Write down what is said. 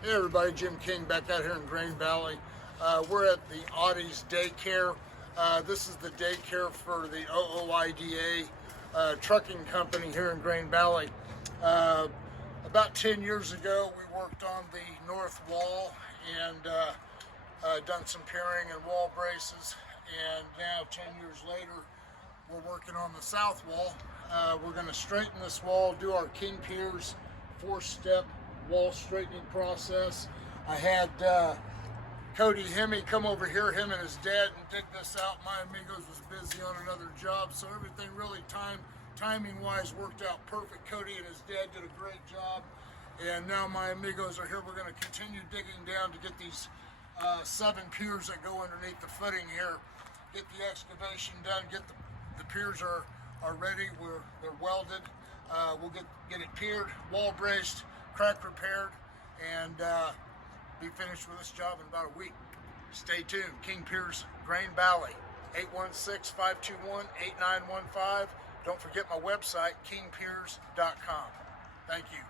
Hey everybody, Jim King back out here in Grain Valley. We're at the Audie's Daycare. This is the daycare for the OOIDA trucking company here in Grain Valley. About 10 years ago, we worked on the north wall and done some piering and wall braces. And now, 10 years later, we're working on the south wall. We're going to straighten this wall, do our king piers, 4-step wall straightening process. I had Cody Hemme come over here, him and his dad, and dig this out. My amigos was busy on another job, so everything really timing wise worked out perfect. Cody and his dad did a great job, and now my amigos are here. We're going to continue digging down to get these 7 piers that go underneath the footing here, get the excavation done, get the piers are ready. They're welded. We'll get it piered, wall braced, crack repaired, and be finished with this job in about a week. Stay tuned. King Piers, Grain Valley, 816-521-8915. Don't forget my website, kingpiers.com. Thank you.